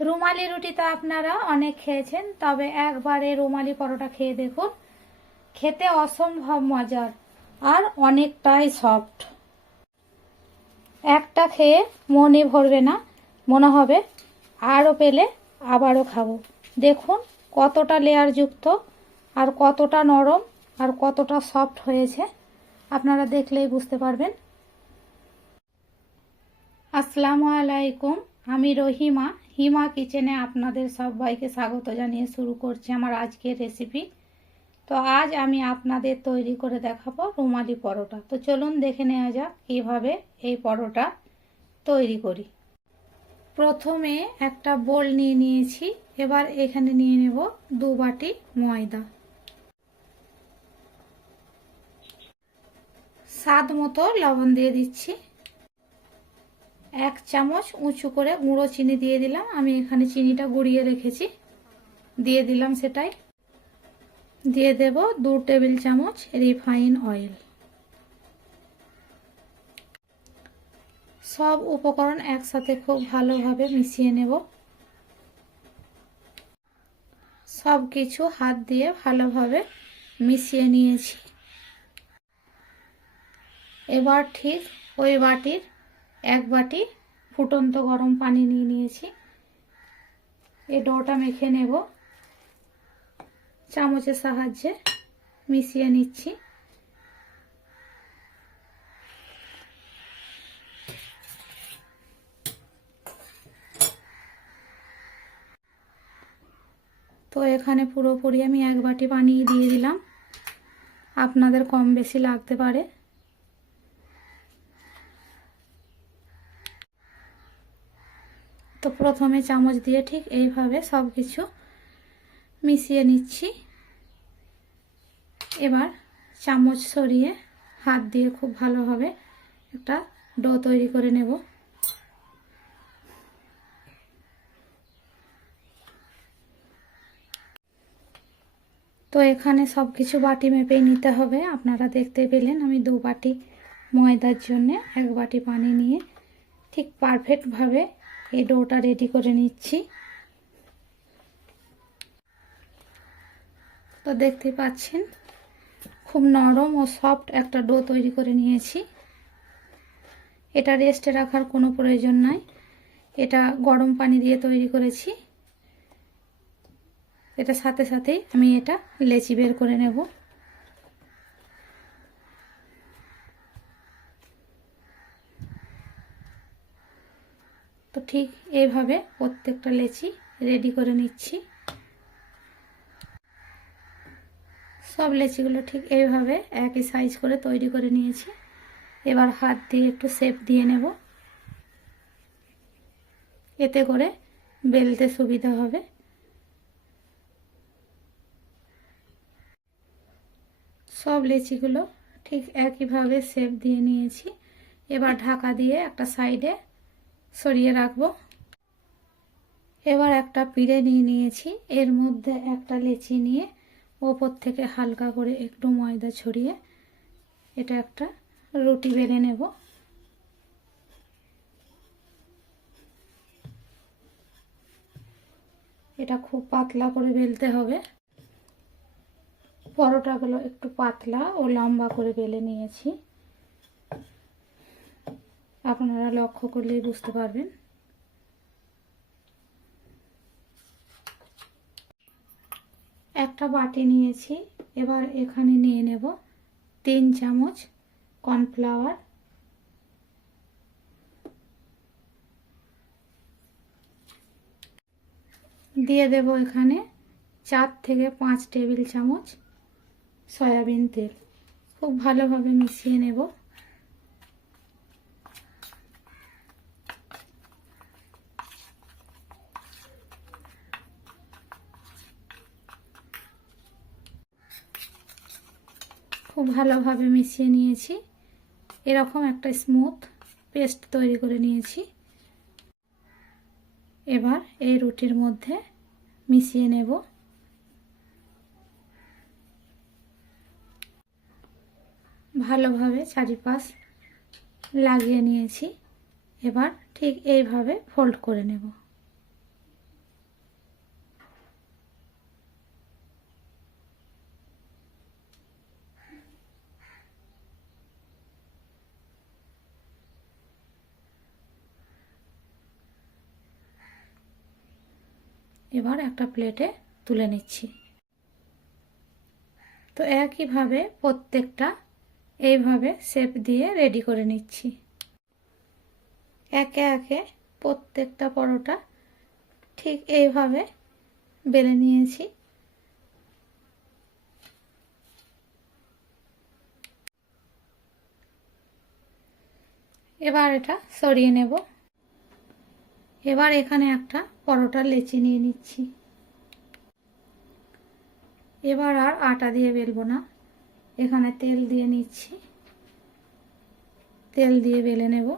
রুমালি রুটি তো আপনারা অনেক খেয়েছেন, তবে একবার এই রুমালি পরোটা খেয়ে দেখুন। খেতে অসম্ভব মজার আর অনেকটাই সফট। একটা খেয়ে মনে ভরবে না, মনে হবে আরও পেলে আবারও খাবো। দেখুন কতটা লেয়ারযুক্ত আর কতটা নরম আর কতটা সফট হয়েছে, আপনারা দেখলেই বুঝতে পারবেন। আসসালামু আলাইকুম, আমি রহিমা। হিমা কিচেনে আপনাদের সবাইকে স্বাগত জানিয়ে শুরু করছি আমার আজকের রেসিপি। তো আজ আমি আপনাদের তৈরি করে দেখাবো রুমালি পরোটা। তো চলুন দেখে নেওয়া যাক কীভাবে এই পরোটা তৈরি করি। প্রথমে একটা বোল নিয়ে নিয়েছি। এবার এখানে নিয়ে নেব 2 বাটি ময়দা, স্বাদ মতো লবণ দিয়ে দিচ্ছি, 1 চামচ উঁচু করে গুঁড়ো চিনি দিয়ে দিলাম। আমি এখানে চিনিটা গুঁড়িয়ে রেখেছি, দিয়ে দিলাম সেটাই। দিয়ে দেব 2 টেবিল চামচ রিফাইন অয়েল। সব উপকরণ একসাথে খুব ভালোভাবে মিশিয়ে নেব। সব কিছু হাত দিয়ে ভালোভাবে মিশিয়ে নিয়েছি। এবার ঠিক ওই বাটির 1 বাটি ফুটন্ত গরম পানি নিয়ে নিয়েছি। এই ডোটা মেখে নেব, চামচের সাহায্যে মিশিয়ে নিচ্ছি। তো এখানে পুরোপুরি আমি 1 বাটি পানি দিয়ে দিলাম, আপনাদের কম বেশি লাগতে পারে। তো প্রথমে চামচ দিয়ে ঠিক এইভাবে সব কিছু মিশিয়ে নিচ্ছি। এবার চামচ সরিয়ে হাত দিয়ে খুব ভালোভাবে একটা ডো তৈরি করে নেব। তো এখানে সব কিছু বাটি মেপেই নিতে হবে। আপনারা দেখতে পেলেন আমি 2 বাটি ময়দার জন্য 1 বাটি পানি নিয়ে ঠিক পারফেক্টভাবে এই ডোটা রেডি করে নিচ্ছি। তো দেখতে পাচ্ছেন খুব নরম ও সফট একটা ডো তৈরি করে নিয়েছি। এটা রেস্টে রাখার কোনো প্রয়োজন নাই, এটা গরম পানি দিয়ে তৈরি করেছি। এটা সাথে সাথেই আমি এটা লেচি বের করে নেব। তো ঠিক এইভাবে প্রত্যেকটা লেচি রেডি করে নিচ্ছি। সব লেচিগুলো ঠিক এইভাবে একই সাইজ করে তৈরি করে নিয়েছি। এবার হাত দিয়ে একটু শেপ দিয়ে নেব, এতে করে বেলতে সুবিধা হবে। সব লেচিগুলো ঠিক একইভাবে শেপ দিয়ে নিয়েছি। এবার ঢাকা দিয়ে একটা সাইডে সরিয়ে রাখবো। এবার একটা পিঁড়ে নিয়ে নিয়েছি, এর মধ্যে একটা লেচি নিয়ে ওপর থেকে হালকা করে একটু ময়দা ছড়িয়ে এটা একটা রুটি বেলে নেব। এটা খুব পাতলা করে বেলতে হবে। পরোটাগুলো একটু পাতলা ও লম্বা করে বেলে নিয়েছি, আপনারা লক্ষ্য করলেই বুঝতে পারবেন। একটা বাটি নিয়েছি, এবার এখানে নিয়ে নেব 3 চামচ কর্নফ্লাওয়ার, দিয়ে দেব এখানে 4 থেকে 5 টেবিল চামচ সয়াবিন তেল। খুব ভালোভাবে মিশিয়ে নেব। খুব ভালোভাবে মিশিয়ে নিয়েছি, এরকম একটা স্মুথ পেস্ট তৈরি করে নিয়েছি। এবার এই রুটির মধ্যে মিশিয়ে নেব। ভালোভাবে চারিপাশ লাগিয়ে নিয়েছি। এবার ঠিক এইভাবে ফোল্ড করে নেব। এবার একটা প্লেটে তুলে নিচ্ছি। তো একইভাবে প্রত্যেকটা এইভাবে শেপ দিয়ে রেডি করে নিচ্ছি। একে একে প্রত্যেকটা পরোটা ঠিক এইভাবে বেলে নিয়েছি। এবার এটা সরিয়ে নেব। এবার এখানে একটা পরোটা লেচি নিয়ে নিচ্ছি। এবার আর আটা দিয়ে বেলবো না, এখানে তেল দিয়ে নিচ্ছি। তেল দিয়ে বেলে নেব।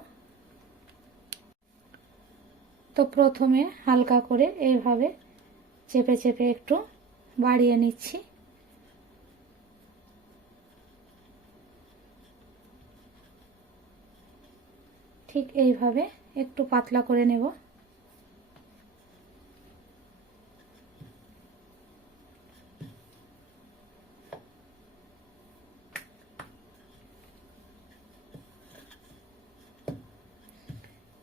তো প্রথমে হালকা করে এইভাবে চেপে চেপে একটু বাড়িয়ে নিচ্ছি। ঠিক এইভাবে একটু পাতলা করে নেব।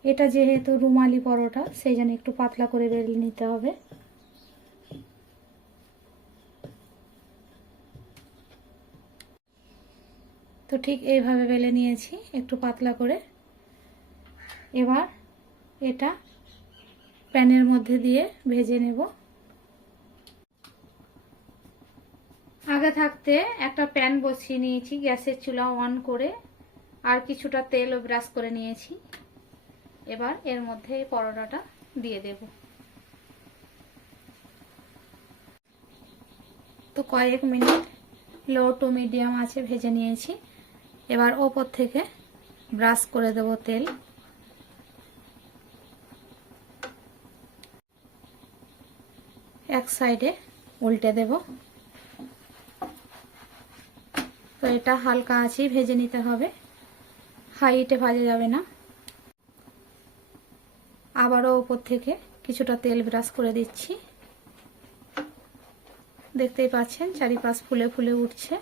এটা যেহেতু রুমালি পরোটা, সেই জন্য একটু পাতলা করে বেলে নিতে হবে। তো ঠিক এইভাবে বেলে নিয়েছি একটু পাতলা করে। এবার এটা প্যানের মধ্যে দিয়ে ভেজে নেব। আগে থাকতে একটা প্যান বসিয়ে নিয়েছি, গ্যাসের চুলা অন করে আর কিছুটা তেল ব্রাশ করে নিয়েছি। এবার এর মধ্যে এই পরোটাটা দিয়ে দেব। তো কয়েক মিনিট লো টু মিডিয়াম আঁচে ভেজে নিয়েছি। এবার ওপর থেকে ব্রাশ করে দেব তেল। এক সাইডে উল্টে দেব। তো এটা হালকা আঁচেই ভেজে নিতে হবে, হাই হিটে ভাজা যাবে না। আবারও ওপর থেকে কিছুটা তেল ব্রাশ করে দিচ্ছি। দেখতেই পাচ্ছেন চারিপাশ ফুলে ফুলে উঠছে।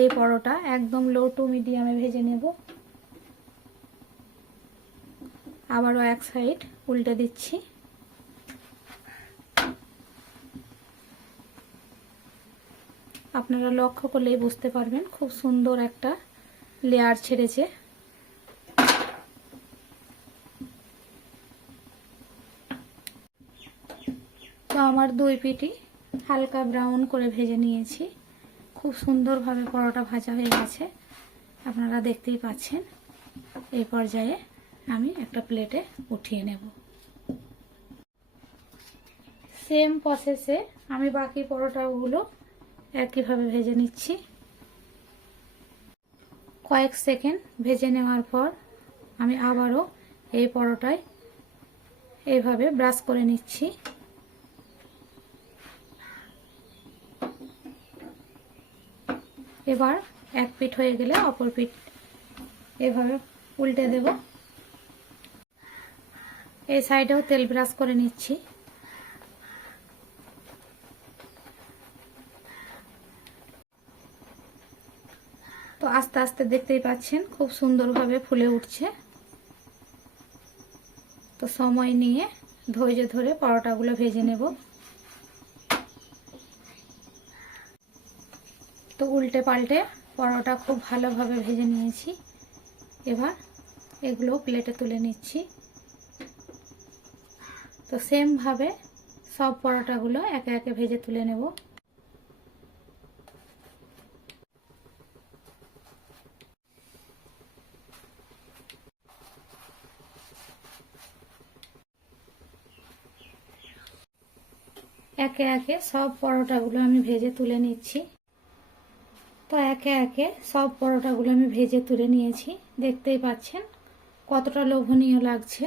এই পরোটা একদম লো টু মিডিয়ামে ভেজে নেব। আবারও এক সাইড উল্টে দিচ্ছি। আপনারা লক্ষ্য করলেই বুঝতে পারবেন খুব সুন্দর একটা লেয়ার ছেড়েছে। তো আমার দুই পিঠই হালকা ব্রাউন করে ভেজে নিয়েছি। খুব সুন্দরভাবে পরোটা ভাজা হয়ে গেছে, আপনারা দেখতেই পাচ্ছেন। এই পর্যায়ে আমি একটা প্লেটে উঠিয়ে নেব। সেম প্রসেসে আমি বাকি পরোটাগুলো একইভাবে ভেজে নিচ্ছি। কয়েক সেকেন্ড ভেজে নেওয়ার পর আমি আবারও এই পরোটায় এইভাবে ব্রাশ করে নিচ্ছি। এবার এক পিঠ হয়ে গেলে অপর পিঠ এভাবে উল্টে দেব। এই সাইডেও তেল ব্রাশ করে নিচ্ছি। তো আস্তে আস্তে দেখতেই পাচ্ছেন খুব সুন্দরভাবে ফুলে উঠছে। তো সময় নিয়ে ধৈর্য ধরে পরোটাগুলো ভেজে নেব। তো উল্টে পাল্টে পরোটা খুব ভালোভাবে ভেজে নিয়েছি। এবার এগুলো প্লেটে তুলে নিচ্ছি। তো সেম ভাবে সব পরোটাগুলো একে একে ভেজে তুলে নেব। একে একে সব পরোটাগুলো আমি ভেজে তুলে নিচ্ছি। তো একে একে সব পরোটাগুলো আমি ভেজে তুলে নিয়েছি। দেখতেই পাচ্ছেন কতটা লোভনীয় লাগছে।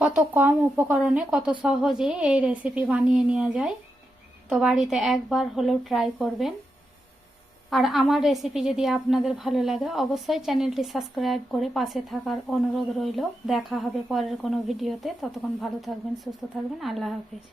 কত কম উপকরণে কত সহজে এই রেসিপি বানিয়ে নেওয়া যায়। তো বাড়িতে একবার হলেও ট্রাই করবেন। আর আমার রেসিপি যদি আপনাদের ভালো লাগে অবশ্যই চ্যানেলটি সাবস্ক্রাইব করে পাশে থাকার অনুরোধ রইল। দেখা হবে পরের কোনো ভিডিওতে। ততক্ষণ ভালো থাকবেন, সুস্থ থাকবেন। আল্লাহ হাফেজ।